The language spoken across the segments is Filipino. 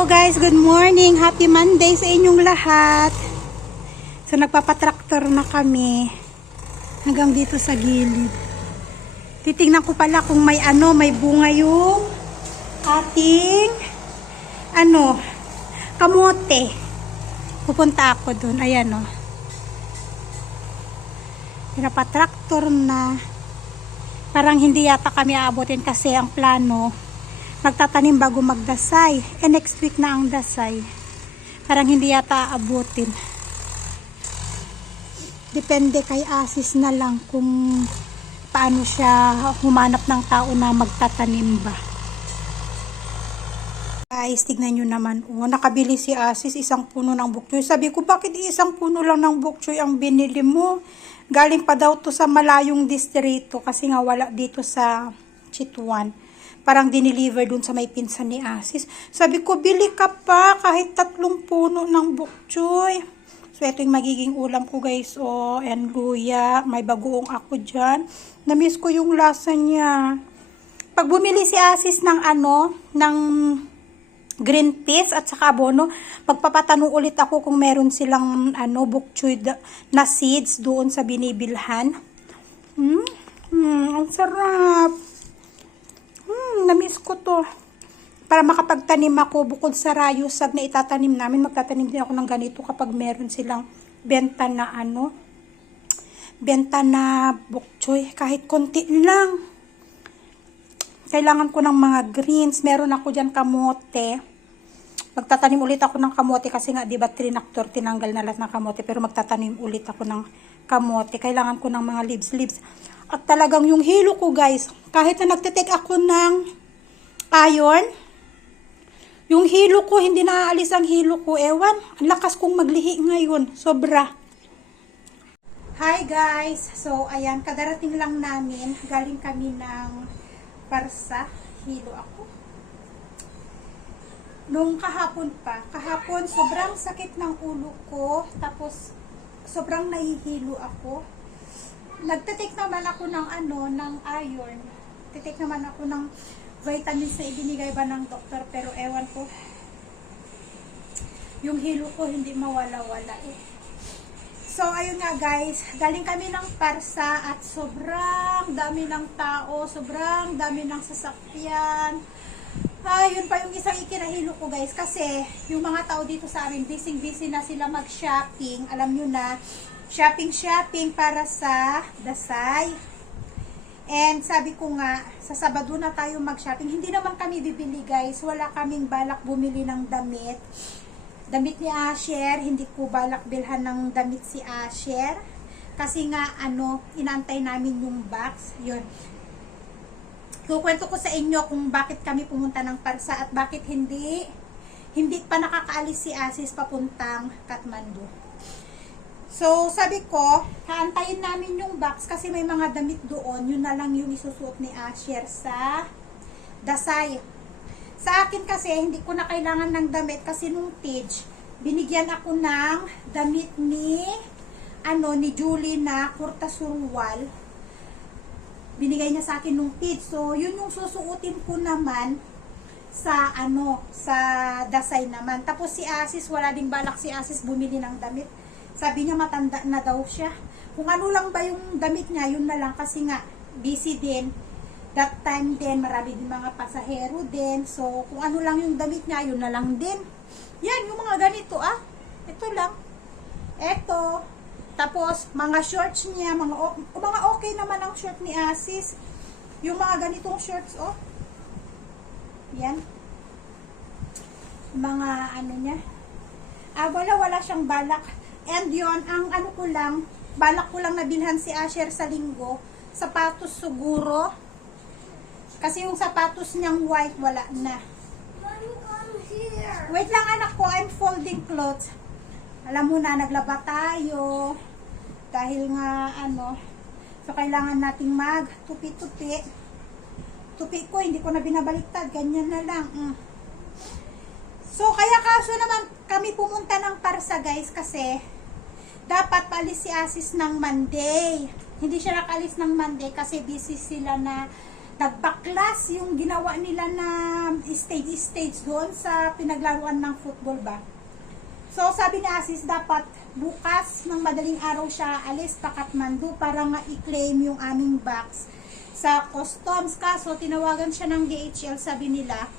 Hello guys, good morning. Happy Monday sa inyong lahat. So nagpapatraktor na kami hanggang dito sa gilid. Titingnan ko pala kung may ano, may bunga yung ating ano, kamote. Pupunta ako dun. Ayan. Oh. Pinapatraktor na. Parang hindi yata kami aabutin kasi ang plano magtatanim bago magdasay. Eh next week na ang dasay. Parang hindi yata aabutin. Depende kay Asis na lang kung paano siya humanap ng tao na magtatanim ba. Guys, tignan nyo naman. Oh, nakabili si Asis isang puno ng bukchoy. Sabi ko, bakit isang puno lang ng bukchoy ang binili mo? Galing pa daw to sa malayong distrito kasi nga wala dito sa Chitwan. Parang dineliver dun sa may pinsan ni Asis. Sabi ko, bili ka pa kahit tatlong puno ng bukchoy. So, ito yung magiging ulam ko guys. Oh, and luya. May bagoong ako dyan. Namiss ko yung lasa niya. Pag bumili si Asis ng ano, ng green peas at saka abono, magpapatanong ulit ako kung meron silang ano, bukchoy na seeds doon sa binibilhan. Hmm, hmm ang sarap. Hmm, namiss ko to. Para makapagtanim ako bukod sa rayusag na itatanim namin, magtatanim din ako ng ganito kapag meron silang benta na ano, benta na bukchoy, kahit konti lang. Kailangan ko ng mga greens. Meron ako dyan kamote. Magtatanim ulit ako ng kamote kasi nga, di ba, trinactor, tinanggal na lahat ng kamote. Pero magtatanim ulit ako ng kamote. Kailangan ko ng mga leaves, leaves. At talagang yung hilo ko, guys, kahit na nagtitake ako ng iron, yung hilo ko, hindi naaalis ang hilo ko. Ewan, ang lakas kong maglihi ngayon. Sobra. Hi guys! So, ayan, kadarating lang namin. Galing kami ng Parsa. Hilo ako. Nung kahapon pa, kahapon sobrang sakit ng ulo ko. Tapos, sobrang nahihilo ako. Nagtitake naman ako ng ano, ng iron. Titake naman ako ng vitamins na ibinigay ba ng doktor. Pero ewan ko, yung hilo ko hindi mawala-wala eh. So, ayun nga guys, galing kami ng Parsa at sobrang dami ng tao, sobrang dami ng sasakyan. Ah, yun pa yung isang ikinahilo ko guys kasi yung mga tao dito sa amin, busy-busy na sila mag-shopping. Alam nyo na, shopping-shopping para sa Dasay. And sabi ko nga, sa Sabado na tayo mag-shopping. Hindi naman kami bibili guys, wala kaming balak bumili ng damit damit ni Asher, hindi ko balak bilhan ng damit si Asher. Kasi nga, ano, inantay namin yung box. Yun. Kukwento ko sa inyo kung bakit kami pumunta ng Parsa at bakit hindi hindi pa nakakaalis si Asis papuntang Kathmandu. So, sabi ko, haantayin namin yung box kasi may mga damit doon. Yun na lang yung isusuot ni Asher sa Dasay. Sa akin kasi, hindi ko na kailangan ng damit kasi nung Tage, binigyan ako ng damit ni ano ni Julie na kurta surwal. Binigay niya sa akin nung Tage. So, yun yung susuotin ko naman sa ano, sa Dasay naman. Tapos si Asis, wala ding balak si Asis bumili ng damit. Sabi niya matanda na daw siya. Kung ano lang ba yung damit niya, yun na lang kasi nga busy din that time din, marami din mga pasahero din. So, kung ano lang yung damit niya, yun na lang din. Yan, yung mga ganito, ah. Ito lang. Ito. Tapos, mga shorts niya, mga, mga okay naman ang short ni Asis. Yung mga ganitong shorts, oh. Yan. Mga ano niya. Ah, wala, wala siyang balak. And yon ang ano ko lang, balak ko lang nabilhan si Asher sa linggo. Sapatos siguro kasi yung sapatos niyang white, wala na. Wait lang anak ko, I'm folding clothes. Alam mo na, naglaba tayo. Dahil nga, ano, so kailangan nating mag tupi-tupi. Tupi ko, hindi ko na binabaliktad. Ganyan na lang. Mm. So, kaya kaso naman kami pumunta ng Parsa guys kasi dapat paalis si Asis ng Monday. Hindi siya nakalis ng Monday kasi busy sila na nagbaklas yung ginawa nila na stage-stage doon sa pinaglaruan ng football ba. So, sabi ni Asis, dapat bukas ng madaling araw siya alis pa Kathmandu para nga i-claim yung aming box sa customs. Kaso, tinawagan siya ng DHL, sabi nila,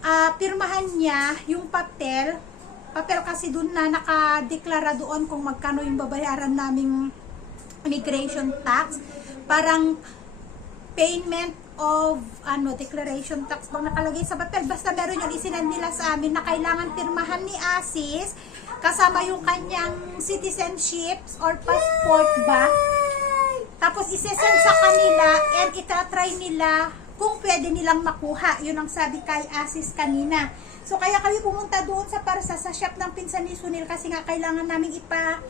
ah pirmahan niya yung papel, papel kasi doon na nakadeklara doon kung magkano yung babayaran naming immigration tax. Parang payment of ano declaration tax bang nakalagay sa papel basta meron yung isinend nila sa amin na kailangan pirmahan ni Asis kasama yung kanyang citizenship or passport ba? Tapos isesend sa kanila and itatry nila kung pwede nilang makuha. Yun ang sabi kay Asis kanina. So kaya kami pumunta doon sa parsa sa shop ng pinsan ni Sunil kasi nga kailangan namin ipa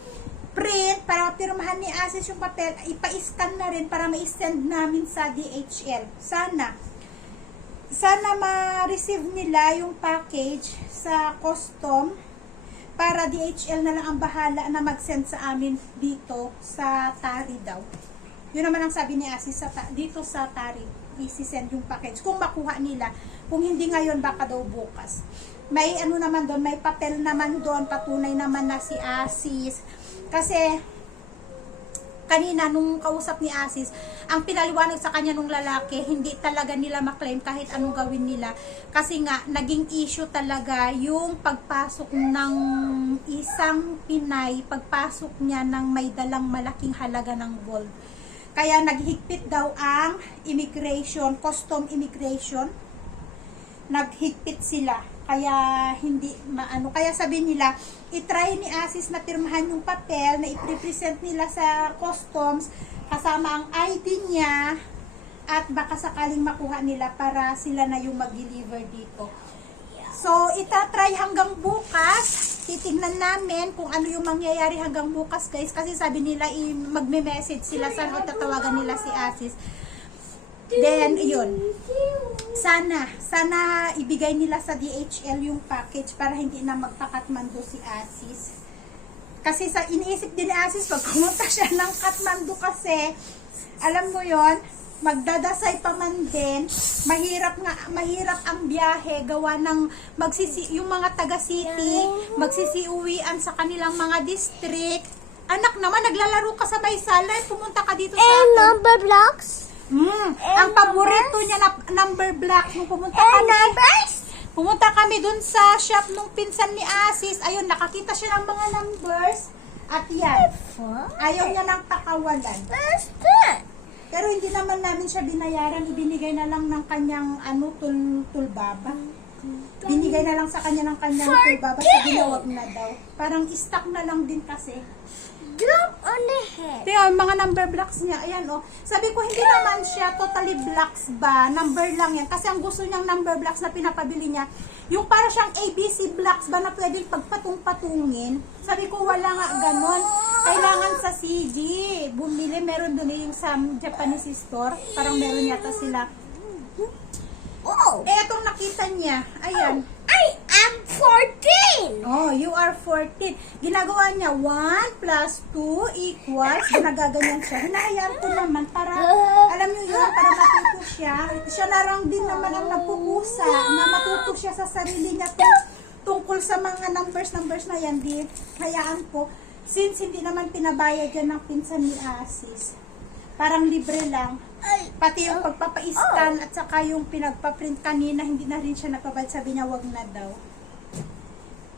print para pirmahan ni Asis yung papel, ipa-scan na rin para ma-send namin sa DHL. Sana. Sana ma-receive nila yung package sa custom para DHL na lang ang bahala na mag-send sa amin dito sa Tari daw. Yun naman ang sabi ni Asis sa dito sa Tari. Isi-send yung package. Kung makuha nila. Kung hindi ngayon, baka daw bukas. May ano naman doon, may papel naman doon, patunay naman na si Asis. Kasi, kanina nung kausap ni Asis, ang pinaliwanag sa kanya nung lalaki, hindi talaga nila maklaim kahit anong gawin nila. Kasi nga, naging issue talaga yung pagpasok ng isang Pinay, pagpasok niya ng may dalang malaking halaga ng gold. Kaya naghigpit daw ang immigration, custom immigration. Naghigpit sila. Kaya hindi maano. Kaya sabi nila, itry ni Asis na pirmahan yung papel na i-represent nila sa customs kasama ang ID niya at baka sakaling makuha nila para sila na yung mag-deliver dito. So, itatry hanggang bukas. Titingnan namin kung ano yung mangyayari hanggang bukas, guys. Kasi sabi nila, magme-message sila saan o tatawagan nila si Asis. Then, yun. Sana, sana ibigay nila sa DHL yung package para hindi na magpa-Kathmandu si Asis. Kasi sa iniisip din ni Asis, pag pumunta siya ng Kathmandu kasi, alam mo yon magdadasay pa man din, mahirap nga, mahirap ang biyahe, gawa ng magsisi, yung mga taga-city, magsisiuwian sa kanilang mga district. Anak naman, naglalaro ka sa Baysalay, pumunta ka dito sa And atin. number blocks. Mm, ang paborito niya na number block nung pumunta And kami. numbers. Pumunta kami dun sa shop nung pinsan ni Asis. Ayun, nakakita siya ng mga numbers. At yan, ayaw niya ng that? Pero hindi naman namin siya binayaran. Ibinigay na lang ng kanyang ano, tul tulbaba. Binigay na lang sa kanya ng kanyang tulbaba. Sabi niya, wag na daw. Parang stock na lang din kasi. Drop on the head. Yung mga number blocks niya, ayan oh. Sabi ko, hindi naman siya totally blocks ba? Number lang yan. Kasi ang gusto niyang number blocks na pinapabili niya, yung para siyang ABC blocks ba na pwedeng pagpatung-patungin. Sabi ko, wala nga ganon. Kailangan sa CG. Bumili, meron doon yung sa Japanese store. Parang meron yata sila. Oh, Eh, itong nakita niya, ayan. I am 14. Oh, you are 14. Ginagawa niya 1 plus 2 equals, ginagaganyan siya. Hinahayaan ko naman para, alam niyo yun, para matuto siya. Siya na lang din naman ang nagpupusa na matuto siya sa sarili niya tung- tungkol sa mga numbers-numbers na yan. Di, hayaan ko. Since hindi naman pinabayad yan ng pinsan ni Asis. Parang libre lang. Pati yung pagpapa-scan at saka yung pinagpa-print kanina, hindi na rin siya napabayad. Sabi niya, wag na daw.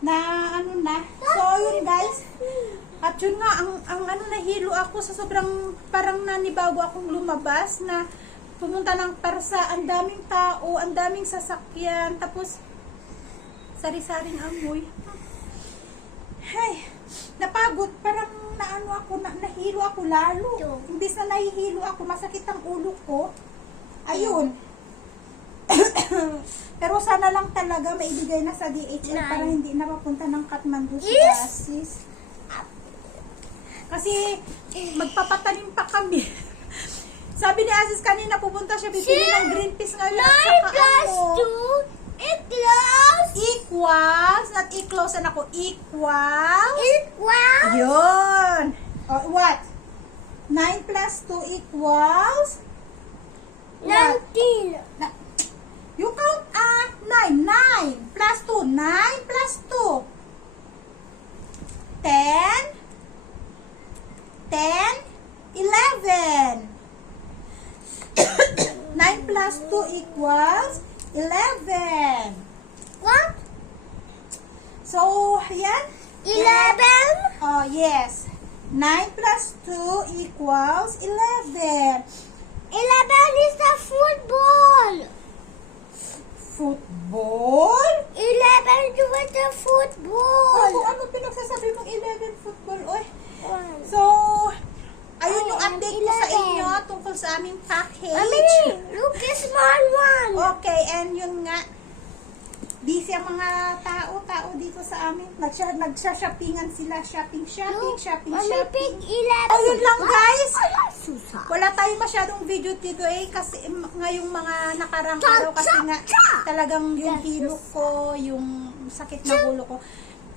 Na ano na. So, yun guys. At yun nga, ang, ang ano, nahilo ako sa sobrang parang nanibago akong lumabas na pumunta ng parsa, ang daming tao, ang daming sasakyan, tapos sari-saring amoy. Hey, napagod, parang naano ako, na, nahilo ako lalo. Imbis na nahihilo ako, masakit ang ulo ko. Ayun. Pero sana lang talaga maibigay na sa DHL Nine. para hindi na papunta ng Kathmandu si Yes. Asis. Kasi magpapatanim pa kami. Sabi ni Asis kanina pupunta siya bibili ng green peas ngayon at 9 saka plus ano, 2 equals equals, not equals, ano ko, equals, equals Yun. O, what? 9 plus 2 equals Nineteen. Na- You count ah, 9. 9 plus 2. 9 plus 2. 10. 10. 11. 9 plus 2 equals 11. What? So, yan. Eleven. Oh, yes. 9 plus 2 equals 11. Eleven is the football. Football? Eleven is with the football. ano pinagsasabi mong 11 football? Oy. So, ayun yung update ko sa 11. inyo tungkol sa aming package. Mommy, look a small one. Okay, and yun nga, busy ang mga tao, tao dito sa amin. Nagsha, nagsha-shoppingan sila, shopping, shopping, shopping, Mommy, shopping. pick eleven. Oh, yun lang, guys. Wala tayong masyadong video dito eh, kasi ngayong mga nakarang araw kasi nga talagang yung hilo ko, yung sakit na ulo ko.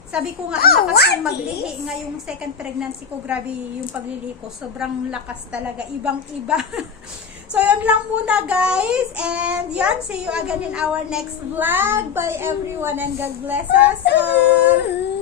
Sabi ko nga, Oh, ang lakas kong maglihi. Ngayong second pregnancy ko, grabe yung paglilihi ko. Sobrang lakas talaga. Ibang-iba. so, yun lang muna, guys. And yun, see you again in our next vlog. Bye, everyone. And God bless us all.